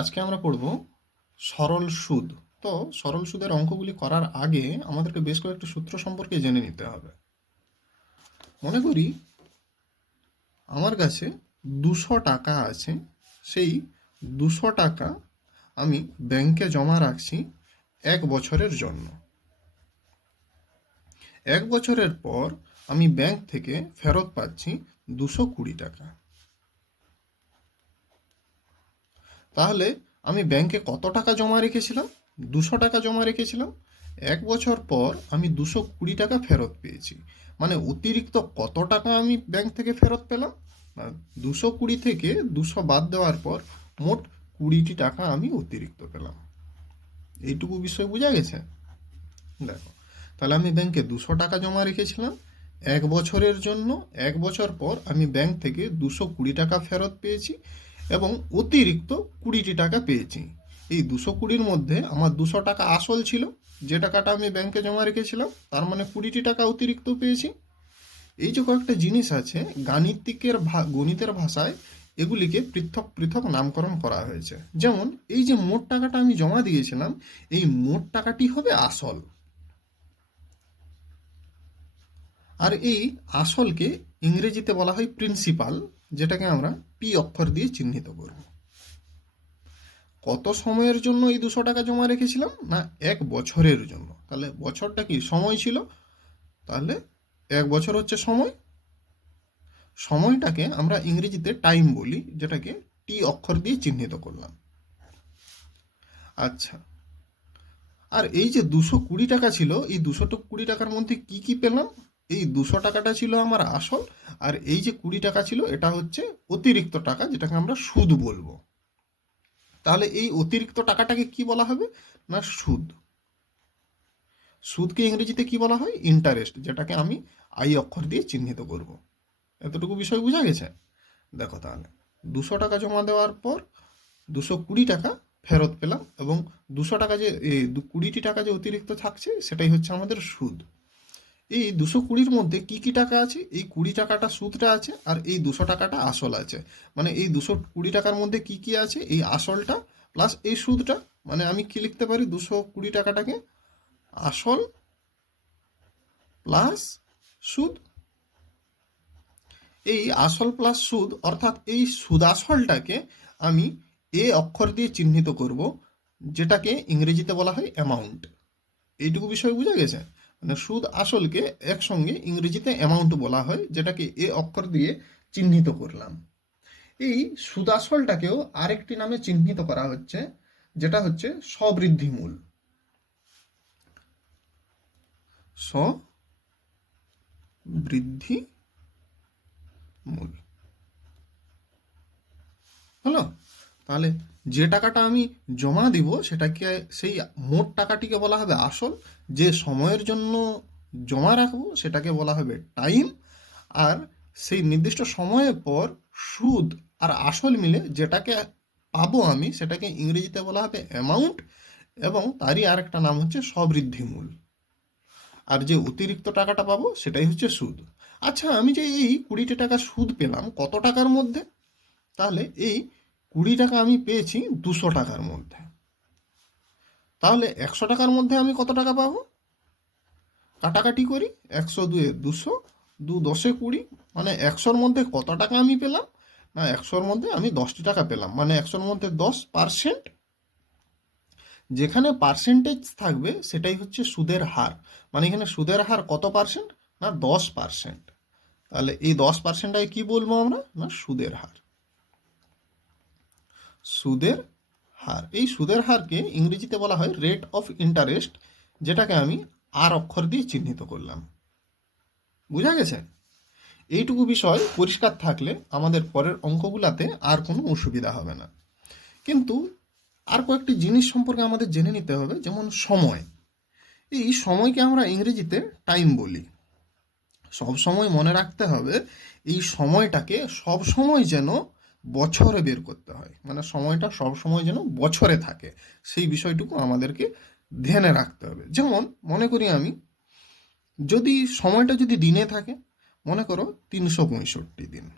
আজকে আমরা পড়ব সরল সুদ। তো সরল সুদের অঙ্কগুলি করার আগে আমাদেরকে বেশ কয়েকটি সূত্র সম্পর্কে জেনে নিতে হবে। মনে করি আমার কাছে দুশো টাকা আছে, সেই দুশো টাকা আমি ব্যাংকে জমা রাখছি এক বছরের জন্য। এক বছরের পর আমি ব্যাংক থেকে ফেরত পাচ্ছি দুশো কুড়ি টাকা। তাহলে আমি ব্যাংকে কত টাকা জমা রেখেছিলাম? দুশো টাকা জমা রেখেছিলাম। এক বছর পর আমি দুশো কুড়ি টাকা ফেরত পেয়েছি। মানে অতিরিক্ত কত টাকা আমি ব্যাংক থেকে ফেরত পেলাম? দুশো কুড়ি থেকে দুশো বাদ দেওয়ার পর মোট কুড়িটি টাকা আমি অতিরিক্ত পেলাম। এইটুকু বিষয় বোঝা গেছে? দেখো, তাহলে আমি ব্যাংকে দুশো টাকা জমা রেখেছিলাম। এক বছরের জন্য, এক বছর পর আমি ব্যাংক থেকে দুশো কুড়ি টাকা ফেরত পেয়েছি। এবং অতিরিক্ত কুড়িটি টাকা পেয়েছি। এই দুশো কুড়ির মধ্যে আমার দুশো টাকা আসল ছিল, যে টাকাটা আমি ব্যাংকে জমা রেখেছিলাম, তার মানে কুড়িটি টাকা অতিরিক্ত পেয়েছি। এই যে কয়েকটা জিনিস আছে, গাণিতিকের গণিতের ভাষায় এগুলিকে পৃথক পৃথক নামকরণ করা হয়েছে। যেমন, এই যে মোট টাকাটা আমি জমা দিয়েছিলাম, এই মোট টাকাটি হবে আসল। আর এই আসলকে ইংরেজিতে বলা হয় প্রিন্সিপাল যেটাকে আমরা পি অক্ষর দিয়ে চিহ্নিত করব। কত সময়ের জন্য এই দুশো টাকা জমা রেখেছিলাম না এক বছরের জন্য? তাহলে বছরটা কি সময় ছিল? তাহলে এক বছর হচ্ছে সময়। সময়টাকে আমরা ইংরেজিতে টাইম বলি, যেটাকে টি অক্ষর দিয়ে চিহ্নিত করলাম। আচ্ছা। আর এই যে দুশো কুড়ি টাকা ছিল, এই দুশো কুড়ি টাকার মধ্যে কি কি পেলাম? এই দুশো টাকাটা ছিল আমার আসল, আর এই যে কুড়ি টাকা ছিল, এটা হচ্ছে অতিরিক্ত টাকা, যেটাকে আমরা সুদ বলব। তাহলে এই অতিরিক্ত টাকাটাকে কি বলা হবে? না, সুদ। সুদকে ইংরেজিতে কি বলা হয়? ইন্টারেস্ট, যেটাকে আমি আই অক্ষর দিয়ে চিহ্নিত করব। এতটুকু বিষয় বোঝা গেছে? দেখো তাহলে, দুশো টাকা জমা দেওয়ার পর দুশো কুড়ি টাকা ফেরত পেলাম, এবং দুশো টাকা যে কুড়িটি টাকা যে অতিরিক্ত থাকছে, সেটাই হচ্ছে আমাদের সুদ। এই দুশো কুড়ির মধ্যে কি কি টাকা আছে? এই কুড়ি টাকাটা সুদটা আছে আর এই দুশো টাকাটা আসল আছে। মানে এই দুশো কুড়ি টাকার মধ্যে কি কি আছে? এই আসলটা প্লাস এই সুদটা মানে আমি কি লিখতে পারি? দুশো কুড়ি টাকাটাকে আসল প্লাস সুদ। এই আসল প্লাস সুদ অর্থাৎ এই সুদ আসলটাকে আমি এ অক্ষর দিয়ে চিহ্নিত করব, যেটাকে ইংরেজিতে বলা হয় অ্যামাউন্ট এইটুকু বিষয় বোঝা গেছে? মানে সুদ আসলকে একসঙ্গে ইংরেজিতে অ্যামাউন্ট বলা হয়, যেটাকে এ অক্ষর দিয়ে চিহ্নিত করলাম। এই সুদ আসলটাকেও আরেকটি নামে চিহ্নিত করা হচ্ছে, যেটা হচ্ছে স্ববৃদ্ধি মূল স্ববৃদ্ধি মূল হলো? তাহলে যে টাকাটা আমি জমা দিব, সেটাকে সেই মোট টাকাটিকে বলা হবে আসল। যে সময়ের জন্য জমা রাখব, সেটাকে বলা হবে টাইম আর সেই নির্দিষ্ট সময়ের পর সুদ আর আসল মিলে যেটাকে পাবো আমি, সেটাকে ইংরেজিতে বলা হবে অ্যামাউন্ট এবং তারই আরেকটা নাম হচ্ছে সবৃদ্ধি মূল আর যে অতিরিক্ত টাকাটা পাবো, সেটাই হচ্ছে সুদ। আচ্ছা আমি যে এই কুড়িটি টাকা সুদ পেলাম, কত টাকার মধ্যে? তাহলে এই কুড়ি টাকা আমি পেয়েছি দুশো টাকার মধ্যে। তাহলে একশো টাকার মধ্যে আমি কত টাকা পাবো? কাটাকাটি করি, একশো দুয়ে দুশো, দু দশে কুড়ি মানে একশোর মধ্যে কত টাকা আমি পেলাম? না, একশোর মধ্যে আমি দশটি টাকা পেলাম। মানে একশোর মধ্যে দশ পার্সেন্ট যেখানে পার্সেন্টেজ থাকবে সেটাই হচ্ছে সুদের হার। মানে এখানে সুদের হার কত পার্সেন্ট না, দশ পার্সেন্ট তাহলে এই দশ পার্সেন্টটাকে কী বলব আমরা? না, সুদের হার। সুদের হার। এই সুদের হারকে ইংরেজিতে বলা হয় রেট অফ ইন্টারেস্ট যেটাকে আমি আর অক্ষর দিয়ে চিহ্নিত করলাম। বুঝা গেছে? এইটুকু বিষয় পরিষ্কার থাকলে আমাদের পরের অঙ্কগুলাতে আর কোনো অসুবিধা হবে না। কিন্তু আর কয়েকটি জিনিস সম্পর্কে আমাদের জেনে নিতে হবে, যেমন সময়। এই সময়কে আমরা ইংরেজিতে টাইম বলি। সব সময় মনে রাখতে হবে, এই সময়টাকে সব সময় যেন বছরে বের করতে হয়। মানে সময়টা সব সময় যেন বছরে থাকে। সেই বিষয়টুকু আমাদেরকে ধ্যানে রাখতে হবে। যেমন মনে করি আমি, যদি সময়টা যদি দিনে থাকে, মনে করো তিনশো পঁয়ষট্টি দিন।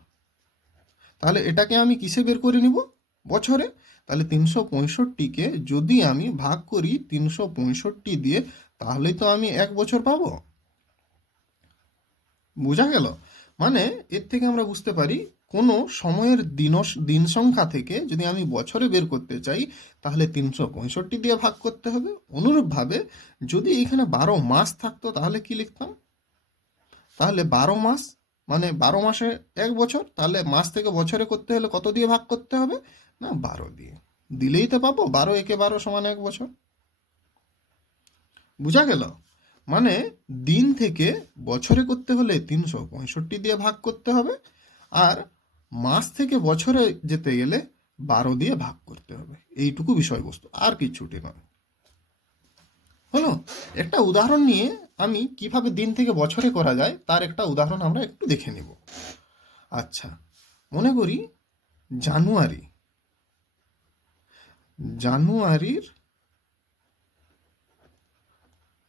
তাহলে এটাকে আমি কিসে বের করে নিব? বছরে? তাহলে তিনশো পঁয়ষট্টিকে যদি আমি ভাগ করি তিনশো পঁয়ষট্টি দিয়ে, তাহলেই তো আমি এক বছর পাবো। বোঝা গেল? মানে এর থেকে আমরা বুঝতে পারি কোনো সময়ের দিন দিন সংখ্যা থেকে যদি আমি বছরে বের করতে চাই, তাহলে তিনশো পঁয়ষট্টি দিয়ে ভাগ করতে হবে। অনুরূপভাবে যদি এখানে বারো মাস থাকতো, তাহলে কি লিখতাম? তাহলে বারো মাস মানে বারো মাসে এক বছর, তাহলে মাস থেকে বছরে করতে হলে কত দিয়ে ভাগ করতে হবে? না, বারো দিয়ে। দিলেই তো পাবো, বারো একে বারো সমান এক বছর। বুঝা গেল? মানে দিন থেকে বছরে করতে হলে তিনশো পঁয়ষট্টি দিয়ে ভাগ করতে হবে, আর মাস থেকে বছরে যেতে গেলে বারো দিয়ে ভাগ করতে হবে। এইটুকু বিষয়বস্তু, আর কিছুটি নয়। হলো, একটা উদাহরণ নিয়ে আমি কীভাবে দিন থেকে বছরে করা যায়, তার একটা উদাহরণ আমরা একটু দেখে নিব। আচ্ছা মনে করি জানুয়ারি। জানুয়ারির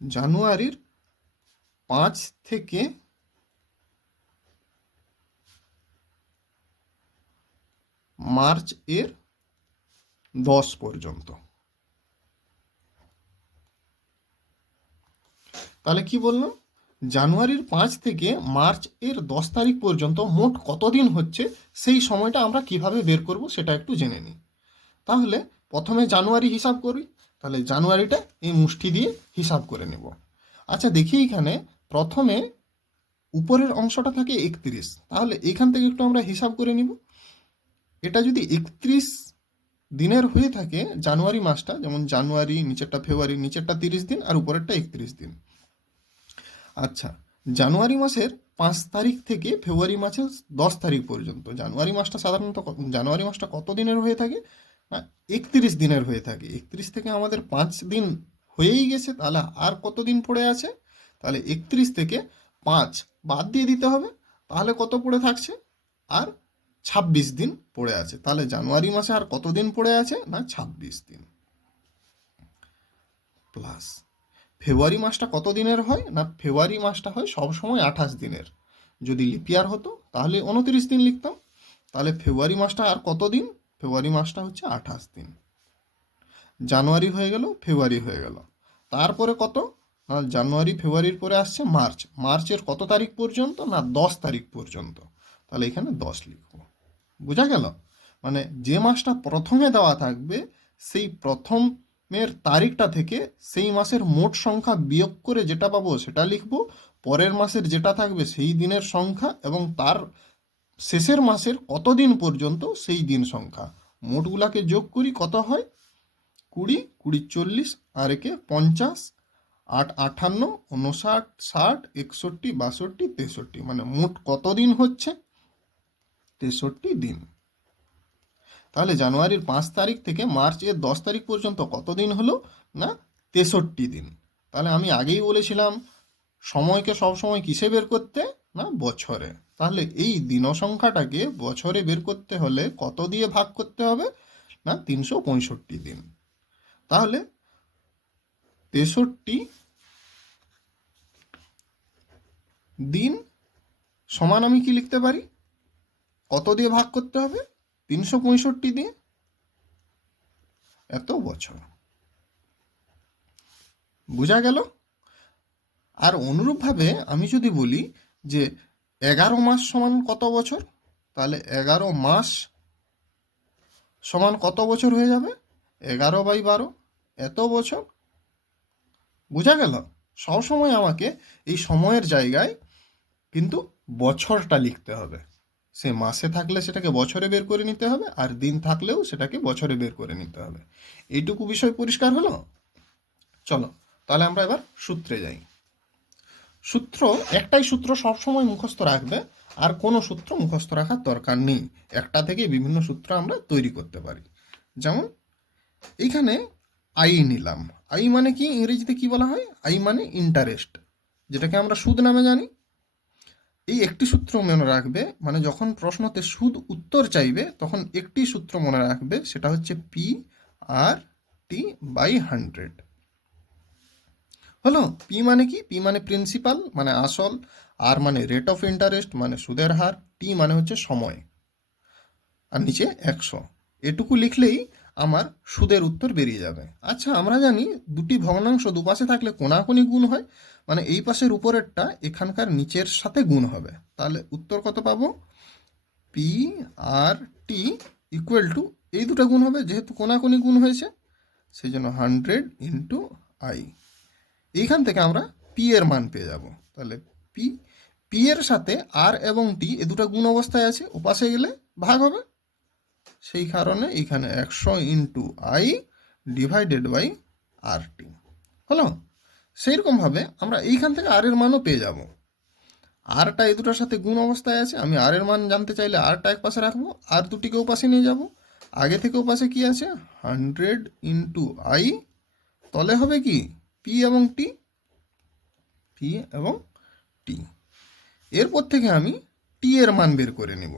জানুয়ারির পাঁচ থেকে মার্চ এর দশ পর্যন্ত। তাহলে কি বললাম? জানুয়ারির পাঁচ থেকে মার্চ এর দশ তারিখ পর্যন্ত মোট কতদিন হচ্ছে? সেই সময়টা আমরা কীভাবে বের করব সেটা একটু জেনে নিই। তাহলে প্রথমে জানুয়ারি হিসাব করি। তাহলে জানুয়ারিটা এই মুষ্টি দিয়ে হিসাব করে নেব। আচ্ছা দেখি এখানে প্রথমে উপরের অংশটা থাকে একত্রিশ। তাহলে এখান থেকে একটু আমরা হিসাব করে নিব। এটা যদি একত্রিশ দিনের হয়ে থাকে, জানুয়ারি মাসটা, যেমন জানুয়ারি, নিচেরটা ফেব্রুয়ারি, নিচেরটা তিরিশ দিন, আর উপরেরটা একত্রিশ দিন। আচ্ছা জানুয়ারি মাসের পাঁচ তারিখ থেকে ফেব্রুয়ারি মাসের দশ তারিখ পর্যন্ত, জানুয়ারি মাসটা সাধারণত জানুয়ারি মাসটা কত দিনের হয়ে থাকে? না, একত্রিশ দিনের হয়ে থাকে। একত্রিশ থেকে আমাদের পাঁচ দিন হয়েই গেছে, তাহলে আর কত দিন পড়ে আছে? তাহলে একত্রিশ থেকে পাঁচ বাদ দিয়ে দিতে হবে, তাহলে কত পড়ে থাকছে? আর ছাব্বিশ দিন পড়ে আছে। তাহলে জানুয়ারি মাসে আর কত দিন পড়ে আছে? না, ছাব্বিশ দিন। প্লাস ফেব্রুয়ারি মাসটা কত দিনের হয়? না, ফেব্রুয়ারি মাসটা হয় সবসময় আঠাশ দিনের। যদি লিপিয়ার হতো, তাহলে উনত্রিশ দিন লিখতাম। তাহলে ফেব্রুয়ারি মাসটা আর কত দিন ফেব্রুয়ারি মাসটা হচ্ছে আঠাশ দিন। জানুয়ারি হয়ে গেল, ফেব্রুয়ারি হয়ে গেল। তারপরে কত? না, জানুয়ারি, ফেব্রুয়ারির পরে আসছে মার্চ। মার্চের কত তারিখ পর্যন্ত? না, দশ তারিখ পর্যন্ত। তাহলে এখানে দশ লিখব। বোঝা গেল? মানে যে মাসটা প্রথমে দেওয়া থাকবে, সেই প্রথমের তারিখটা থেকে সেই মাসের মোট সংখ্যা বিয়োগ করে যেটা পাবো সেটা লিখব, পরের মাসের যেটা থাকবে সেই দিনের সংখ্যা এবং তার শেষের মাসের কত দিন পর্যন্ত সেই দিন সংখ্যা। মোটগুলাকে যোগ করি কত হয়? কুড়ি কুড়ি চল্লিশ, আর একে পঞ্চাশ, আট আটান্ন উনষাট ষাট, একষট্টি, বাষট্টি, তেষট্টি। মানে মোট কত দিন হচ্ছে? তেষট্টি দিন। তাহলে জানুয়ারির পাঁচ তারিখ থেকে মার্চ এর দশ তারিখ পর্যন্ত কত দিন হলো? না, তেষট্টি দিন। তাহলে আমি আগেই বলেছিলাম, সময়কে সবসময় কিসে বের করতে? না, বছরে। তাহলে এই দিন সংখ্যাটাকে বছরে বের করতে হলে কত দিয়ে ভাগ করতে হবে? না, তিনশো পঁয়ষট্টি দিন। তাহলে তেষট্টি দিন সমান আমি কি লিখতে পারি? কত দিয়ে ভাগ করতে হবে? তিনশো পঁয়ষট্টি দিয়ে? এত বছর। বোঝা গেল? আর অনুরূপভাবে আমি যদি বলি যে এগারো মাস সমান কত বছর? তাহলে এগারো মাস সমান কত বছর হয়ে যাবে? এগারো বাই বারো, এত বছর? বোঝা গেল? সবসময় আমাকে এই সময়ের জায়গায় কিন্তু বছরটা লিখতে হবে। সে মাসে থাকলে সেটাকে বছরে বের করে নিতে হবে আর দিন থাকলেও সেটাকে বছরে বের করে নিতে হবে। এইটুকু বিষয় পরিষ্কার হলো? চলো, তাহলে আমরা এবার সূত্রে যাই। সূত্র, একটাই সূত্র সবসময় মুখস্থ রাখবে, আর কোনো সূত্র মুখস্থ রাখার দরকার নেই। একটা থেকে বিভিন্ন সূত্র আমরা তৈরি করতে পারি। যেমন, এইখানে আই নিলাম। আই মানে কি? ইংরেজিতে কি বলা হয়? আই মানে ইন্টারেস্ট যেটাকে আমরা সুদ নামে জানি। এই একটি সূত্র মনে রাখবে মানে যখন প্রশ্নতে সুদ উত্তর চাইবে, তখন একটি সূত্র মনে রাখবে, সেটা হচ্ছে P R T by hundred হলো? পি মানে কি? পি মানে প্রিন্সিপাল মানে আসল আর মানে রেট অফ ইন্টারেস্ট মানে সুদের হার টি মানে হচ্ছে সময়। আর নিচে একশো। এটুকু লিখলেই আমার সুদের উত্তর বেরিয়ে যাবে। আচ্ছা আমরা জানি দুটি ভগ্নাংশ দুপাশে থাকলে কোনাকুনি গুণ হয় মানে এই পাশের উপরেরটা এখানকার নিচের সাথে গুণ হবে। তাহলে উত্তর কত পাবো? P R T equal to এই দুটো গুণ হবে, যেহেতু কোনাকুনি গুণ হয়েছে সেই জন্য হান্ড্রেড ইন্টু আই এইখান থেকে আমরা পি এর মান পেয়ে যাব। তাহলে পি পি এর সাথে আর এবং টি এ দুটো গুণ অবস্থায় আছে, ওপাশে গেলে ভাগ হবে। সেই কারণে এখানে একশো into I divided by R T হলো? সেইরকমভাবে আমরা এইখান থেকে আর এর মানও পেয়ে যাব। আরটা এই দুটোর সাথে গুণ অবস্থায় আছে, আমি আর এর মান জানতে চাইলে আরটা এক পাশে রাখব আর দুটিকেও পাশে নিয়ে যাব। আগে থেকেও পাশে কি আছে? হান্ড্রেড ইন্টু আই তলে হবে কি? পি এবং টি পি এবং টি এরপর থেকে আমি টি এর মান বের করে নেব।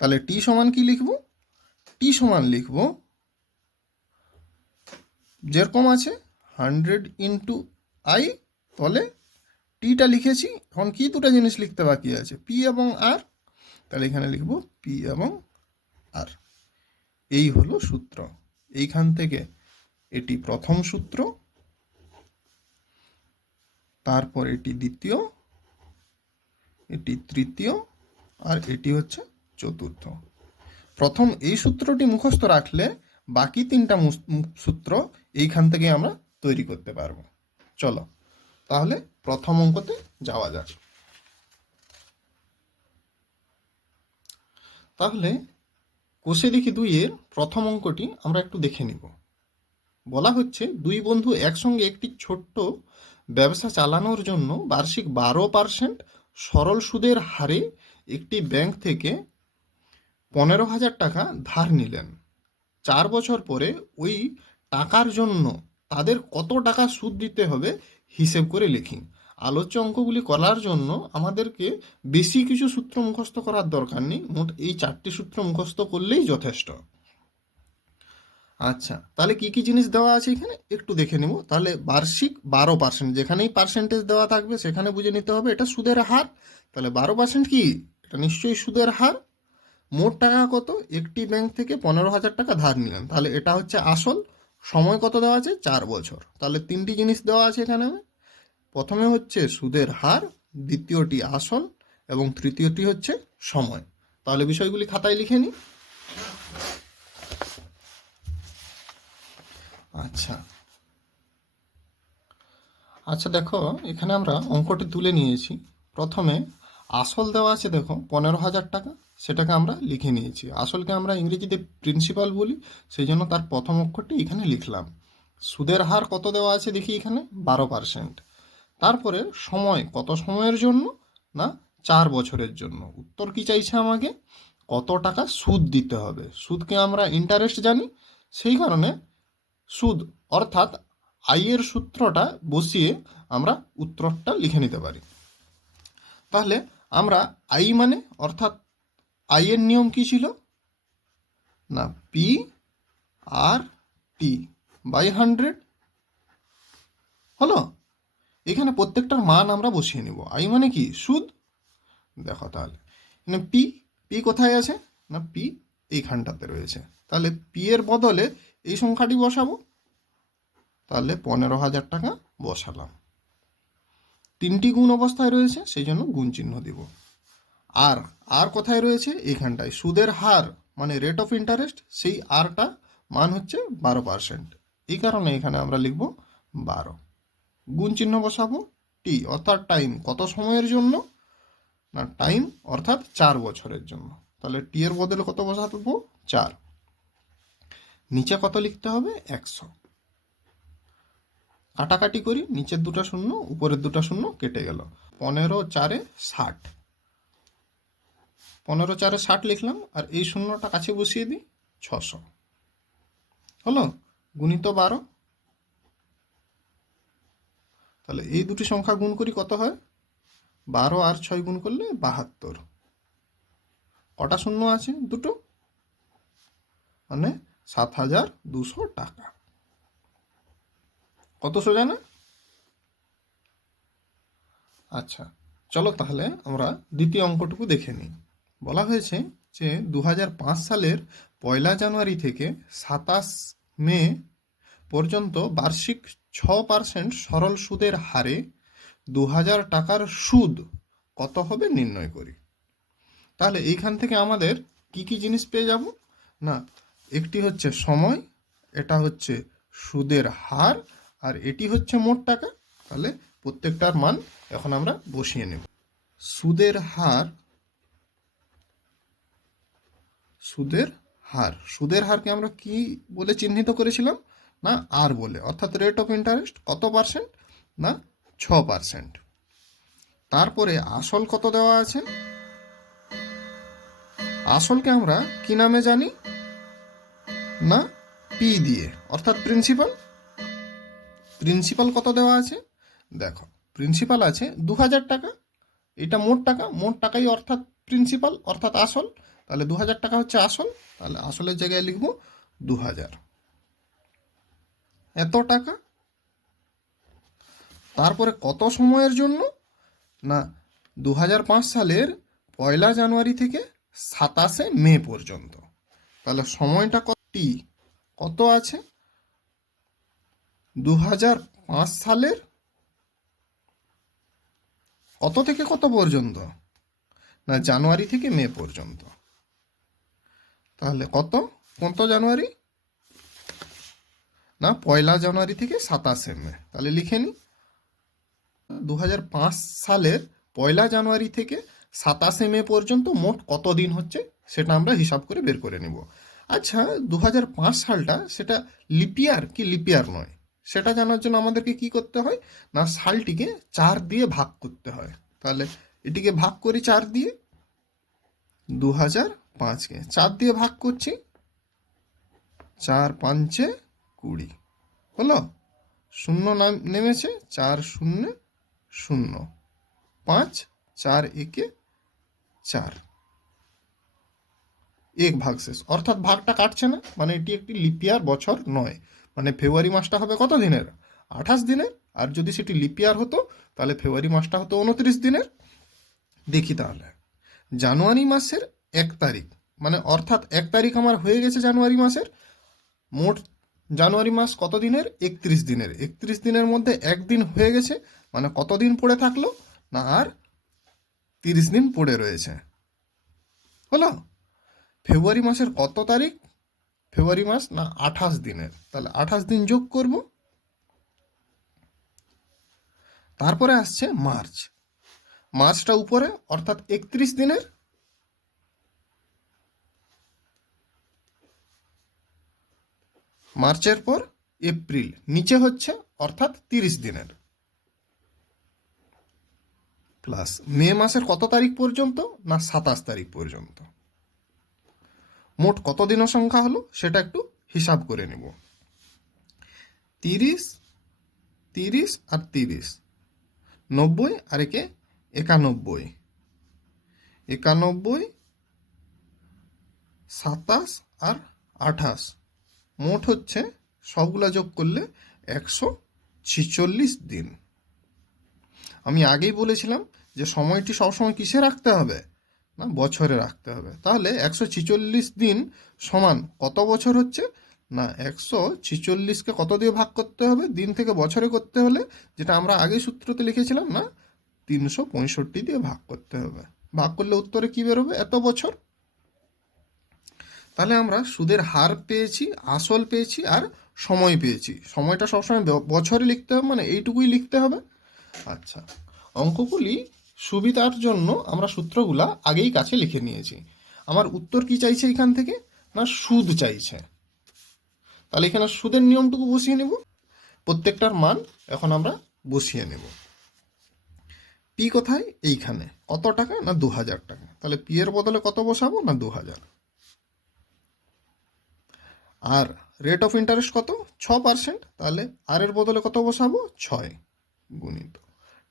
তাহলে টি সমান কি লিখব? টি সমান লিখব, যেরকম আছে হান্ড্রেড ইন্টু আই তলে টিটা লিখেছি। এখন কি দুটো জিনিস লিখতে বাকি আছে? পি এবং আর তাহলে এখানে লিখব পি এবং আর এই হলো সূত্র। এইখান থেকে এটি প্রথম সূত্র, তারপর এটি দ্বিতীয়, এটি তৃতীয়, আর এটি হচ্ছে চতুর্থ। প্রথম এই সূত্রটি মুখস্থ রাখলে বাকি তিনটা সূত্র এইখান থেকে আমরা তৈরি করতে পারব। চলো, তাহলে প্রথম অঙ্কতে যাওয়া যাক। তাহলে কোষে দেখি দুইয়ের প্রথম অঙ্কটি আমরা একটু দেখে নিব। বলা হচ্ছে দুই বন্ধু একসঙ্গে একটি ছোট্ট ব্যবসা চালানোর জন্য বার্ষিক বারো পার্সেন্ট সরল সুদের হারে একটি ব্যাংক থেকে পনেরো হাজার টাকা ধার নিলেন। চার বছর পরে ওই টাকার জন্য তাদের কত টাকা সুদ দিতে হবে হিসেব করে লিখি আলোচ্য অঙ্কগুলি করার জন্য আমাদেরকে বেশি কিছু সূত্র মুখস্থ করার দরকার নেই, মোট এই চারটি সূত্র মুখস্থ করলেই যথেষ্ট। আচ্ছা তাহলে কি কি জিনিস দেওয়া আছে এখানে? একটু দেখে নেব। তাহলে বার্ষিক বারো পার্সেন্ট যেখানেই পার্সেন্টেজ দেওয়া থাকবে সেখানে বুঝে নিতে হবে এটা সুদের হার। তাহলে বারো পার্সেন্ট কি? এটা নিশ্চয়ই সুদের হার। মোট টাকা কত? একটি ব্যাংক থেকে পনেরো হাজার টাকা ধার নিলেন। তাহলে এটা হচ্ছে আসল। সময় কত দেওয়া আছে? চার বছর। তাহলে তিনটি জিনিস দেওয়া আছে এখানে। প্রথমে হচ্ছে সুদের হার, দ্বিতীয়টি আসল এবং তৃতীয়টি হচ্ছে সময়। তাহলে বিষয়গুলি খাতায় লিখে নিই। আচ্ছা। আচ্ছা দেখো, এখানে আমরা অঙ্কটি তুলে নিয়েছি। প্রথমে আসল দেওয়া আছে, দেখো, পনেরো হাজার টাকা। সেটাকে আমরা লিখে নিয়েছি। আসলকে আমরা ইংরেজিতে প্রিন্সিপাল বলি সেই জন্য তার প্রথম অক্ষরটি এখানে লিখলাম। সুদের হার কত দেওয়া আছে দেখি এখানে? বারো পার্সেন্ট তারপরে সময় কত সময়ের জন্য না চার বছরের জন্য? উত্তর কি চাইছে আমাকে? কত টাকা সুদ দিতে হবে? সুদকে আমরা ইন্টারেস্ট জানি, সেই কারণে সুদ, অর্থাৎ আইয়ের সূত্রটা বসিয়ে আমরা উত্তরটা লিখে নিতে পারি। তাহলে আমরা আই মানে অর্থাৎ আইয়ের নিয়ম কি ছিল? না P R T by hundred হলো? এখানে প্রত্যেকটার মান আমরা বসিয়ে নিব। আই মানে কি? সুদ। দেখো তাহলে। এখানে পি পি কোথায় আছে? না পি এইখানটাতে রয়েছে। তাহলে পি এর বদলে এই সংখ্যাটি বসাবো। তাহলে পনেরো হাজার টাকা বসালাম। তিনটি গুণ অবস্থায় রয়েছে, সেই জন্য গুণ চিহ্ন দিব। আর আর কোথায় রয়েছে? এইখানটায়। সুদের হার মানে রেট অফ ইন্টারেস্ট সেই আরটা মান হচ্ছে বারো পার্সেন্ট এই কারণে এখানে আমরা লিখব বারো। গুণ চিহ্ন বসাবো টি অর্থাৎ টাইম কত সময়ের জন্য? না টাইম অর্থাৎ চার বছরের জন্য। তাহলে টি এর বদলে কত বসাবো? চার। নিচে কত লিখতে হবে? একশো। কাটাকাটি করি, নিচের দুটো শূন্য, উপরের দুটো শূন্য কেটে গেল। পনেরো, চারে ষাট। পনেরো, চারে ষাট লিখলাম, আর এই শূন্যটা কাছে বসিয়ে দিই, ছশো। হলো? গুণিত বারো। তাহলে এই দুটি সংখ্যা গুণ করি কত হয়? বারো আর ছয় গুণ করলে বাহাত্তর। কটা শূন্য আছে? দুটো। মানে সাত হাজার দুশো টাকা। কত সোজা না আচ্ছা চলো তাহলে আমরা দ্বিতীয় অঙ্কটুকু দেখে নিই। বলা হয়েছে যে দু হাজার পাঁচ সালের পয়লা জানুয়ারি থেকে সাতাশ মে পর্যন্ত বার্ষিক ছ পার্সেন্ট সরল সুদের হারে দু হাজার টাকার সুদ কত হবে নির্ণয় করি। তাহলে এইখান থেকে আমাদের কি কি জিনিস পেয়ে যাব? না, একটি হচ্ছে সময়, এটা হচ্ছে সুদের হার, আর এটি হচ্ছে মোট টাকা। তাহলে প্রত্যেকটার মান এখন আমরা বসিয়ে নেব। সুদের হার সুদের হার। সুদের হারকে আমরা কি বলে চিহ্নিত করেছিলাম? না, আর বলে। অর্থাৎ রেট অফ ইন্টারেস্ট কত পার্সেন্ট না, ছ পার্সেন্ট তারপরে আসল কত দেওয়া আছে? আসলকে আমরা কি নামে জানি? না পি দিয়ে। অর্থাৎ প্রিন্সিপাল প্রিন্সিপাল কত দেওয়া আছে? দেখো প্রিন্সিপাল আছে দু হাজার টাকা। এটা মোট টাকা। মোট টাকাই অর্থাৎ প্রিন্সিপাল অর্থাৎ আসল। তাহলে দু হাজার টাকা হচ্ছে আসল, তাহলে আসলের জায়গায় লিখব দু হাজার এত টাকা? তারপরে কত সময়ের জন্য? না দু হাজার পাঁচ সালের পয়লা জানুয়ারি থেকে সাতাশে মে পর্যন্ত। তাহলে সময়টা কতটি কত আছে? দু হাজার পাঁচ সালের কত থেকে কত পর্যন্ত? না, জানুয়ারি থেকে মে পর্যন্ত। তাহলে কত? কত জানুয়ারি? না, পয়লা জানুয়ারি থেকে সাতাশে মে তাহলে লিখে নি। দু হাজার পাঁচ সালের পয়লা জানুয়ারি থেকে সাতাশে মে পর্যন্ত মোট কত দিন হচ্ছে? সেটা আমরা হিসাব করে বের করে নিব। আচ্ছা দু হাজার পাঁচ সালটা সেটা লিপিয়ার কি লিপিয়ার নয়? সেটা জানার জন্য আমাদেরকে কি করতে হয়? না, সালটিকে চার দিয়ে ভাগ করতে হয়। তাহলে এটিকে ভাগ করি চার দিয়ে। দু হাজার পাঁচকে। চার দিয়ে ভাগ করছি। চার পাঁচে কুড়ি। হলো? শূন্য নাম, নেমেছে চার শূন্য শূন্য। পাঁচ, চার একে চার। এক ভাগ শেষ। অর্থাৎ ভাগটা কাটছে না। মানে এটি একটি লিপিয়ার বছর নয়। মানে ফেব্রুয়ারি মাসটা হবে কত দিনের? আঠাশ দিনের। আর যদি সেটি লিপিয়ার হতো, তাহলে ফেব্রুয়ারি মাসটা হতো উনত্রিশ দিনের। দেখি তাহলে। জানুয়ারি মাসের এক তারিখ। মানে অর্থাৎ এক তারিখ আমার হয়ে গেছে জানুয়ারি মাসের। মোট জানুয়ারি মাস কত দিনের একত্রিশ দিনের। একত্রিশ দিনের মধ্যে একদিন হয়ে গেছে। মানে কতদিন পড়ে থাকল? না, আর তিরিশ দিন পড়ে রয়েছে। হলো? ফেব্রুয়ারি মাসের কত তারিখ? ফেব্রুয়ারি মাস না, আঠাশ দিনের। তাহলে আঠাশ দিন যোগ করব। তারপরে আসছে মার্চ। মার্চটা উপরে, অর্থাৎ একত্রিশ দিনের। মার্চের পর এপ্রিল, নিচে হচ্ছে অর্থাৎ তিরিশ দিনের। প্লাস মে মাসের কত তারিখ পর্যন্ত না সাতাশ তারিখ পর্যন্ত? মোট কত দিন সংখ্যা হলো সেটা একটু হিসাব করে নেব। তিরিশ তিরিশ আর তিরিশ। নব্বই আর একে একানব্বই। একানব্বই, সাতাশ আর আঠাশ। মোট হচ্ছে সবগুলা যোগ করলে একশো ছিচল্লিশ দিন। আমি আগেই বলেছিলাম যে সময়টি সবসময় কিসে রাখতে হবে? না, বছরে রাখতে হবে। তাহলে একশো ছিচল্লিশ দিন সমান কত বছর হচ্ছে? না, একশো ছিচল্লিশকে কত দিয়ে ভাগ করতে হবে? দিন থেকে বছরে করতে হলে, যেটা আমরা আগে সূত্রতে লিখেছিলাম না, তিনশো পঁয়ষট্টি দিয়ে ভাগ করতে হবে। ভাগ করলে উত্তরে কি বেরোবে? এত বছর। তাহলে আমরা সুদের হার পেয়েছি, আসল পেয়েছি আর সময় পেয়েছি। সময়টা সবসময় বছরে লিখতে হবে মানে এইটুকুই লিখতে হবে। আচ্ছা অঙ্কগুলি সুবিধার জন্য আমরা সূত্রগুলা আগেই কাছে লিখে নিয়েছি। আমার উত্তর কি চাইছে এখান থেকে? না, সুদ চাইছে। তাহলে এখানে সুদের নিয়মটুকু বসিয়ে নেব। প্রত্যেকটার মান এখন আমরা বসিয়ে নেব। পি কোথায়? এইখানে। কত টাকা না দু হাজার টাকা? তাহলে পি এর বদলে কত বসাবো? না দু হাজার। আর রেট অফ ইন্টারেস্ট কত? ছ পার্সেন্ট তাহলে আর এর বদলে কত বসাবো? ছয় গুণিত।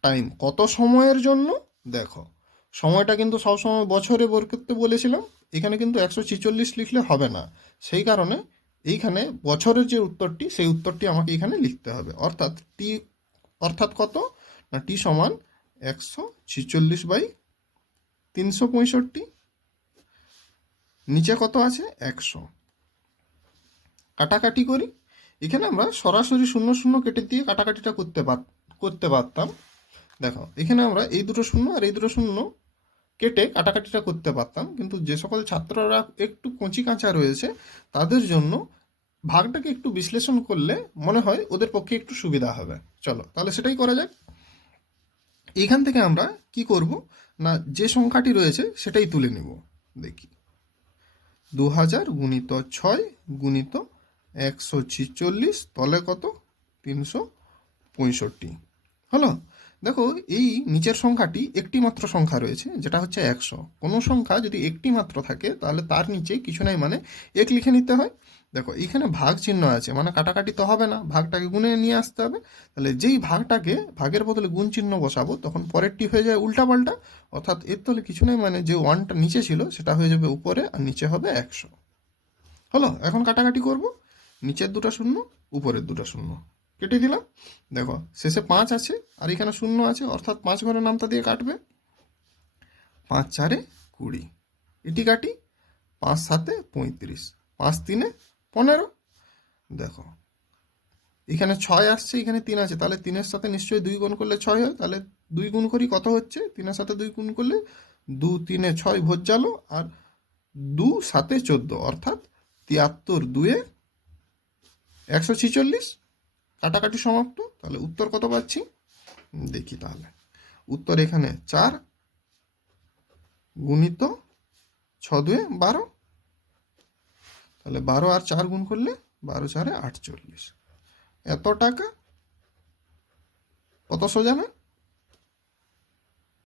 টাইম কত সময়ের জন্য? দেখো, সময়টা কিন্তু সবসময় বছরে বের করতে বলেছিলাম। এখানে কিন্তু একশো ছিচল্লিশ লিখলে হবে না। সেই কারণে এইখানে বছরের যে উত্তরটি, সেই উত্তরটি আমাকে এখানে লিখতে হবে। অর্থাৎ টি অর্থাৎ কত? না টি সমান একশো ছিচল্লিশ বাই তিনশো পঁয়ষট্টি। নিচে কত আছে? একশো। কাটাকাটি করি। এখানে আমরা সরাসরি শূন্য শূন্য কেটে দিয়ে কাটাকাটিটা করতে পার করতে পারতাম। দেখো, এখানে আমরা এই দুটো শূন্য আর এই দুটো শূন্য কেটে কাটাকাটিটা করতে পারতাম। কিন্তু যে সকল ছাত্ররা একটু কচি কাঁচা রয়েছে, তাদের জন্য ভাগটাকে একটু বিশ্লেষণ করলে মনে হয় ওদের পক্ষে একটু সুবিধা হবে। চলো, তাহলে সেটাই করা যাক। এখান থেকে আমরা কি করব? না, যে সংখ্যাটি রয়েছে সেটাই তুলে নেব। দেখি। দু হাজার গুণিত ছয় গুণিত একশো ছিচল্লিশ, তলে কত? তিনশো পঁয়ষট্টি। হলো? দেখো, এই নিচের সংখ্যাটি একটি মাত্র সংখ্যা রয়েছে, যেটা হচ্ছে একশো। কোনো সংখ্যা যদি একটি মাত্র থাকে, তাহলে তার নিচে কিছু নাই মানে এক লিখে নিতে হয়। দেখো, এখানে ভাগ চিহ্ন আছে মানে কাটাকাটি তো হবে না, ভাগটাকে গুণে নিয়ে আসতে হবে। তাহলে যেই ভাগটাকে, ভাগের বদলে গুণ চিহ্ন বসাবো, তখন পরেরটি হয়ে যায় উল্টাপাল্টা, অর্থাৎ এর তলে কিছু নেই মানে যে ওয়ানটা নিচে ছিল, সেটা হয়ে যাবে উপরে, আর নিচে হবে একশো। হলো? এখন কাটাকাটি করব। নিচের দুটো শূন্য, উপরের দুটো শূন্য। কেটে দিলাম। দেখো, শেষে পাঁচ আছে, আর এখানে শূন্য আছে, অর্থাৎ পাঁচ ঘরের নামটা দিয়ে কাটবে। পাঁচ চারে কুড়ি। এটি কাটি, পাঁচ সাতে পঁয়ত্রিশ। পাঁচ তিনে পনেরো। দেখো, এখানে ছয় আসছে, এখানে তিন আছে। তাহলে তিনের সাথে নিশ্চয়ই দুই গুণ করলে ছয় হয়। তাহলে দুই গুণ করি কত হচ্ছে? তিনের সাথে দুই গুণ করলে দু তিনে ছয় ভোজ জালো আর দু সাতে চোদ্দ, অর্থাৎ তিয়াত্তর দুয়ে একশো ছিচল্লিশ, কাটাকাটি সমাপ্ত, তাহলে উত্তর কত পাচ্ছি? দেখি তাহলে। উত্তর এখানে চার গুণিত ছ দুয়ে বারো। তাহলে বারো আর চার গুণ করলে বারো চারে আটচল্লিশ। এত টাকা? কত সোজা না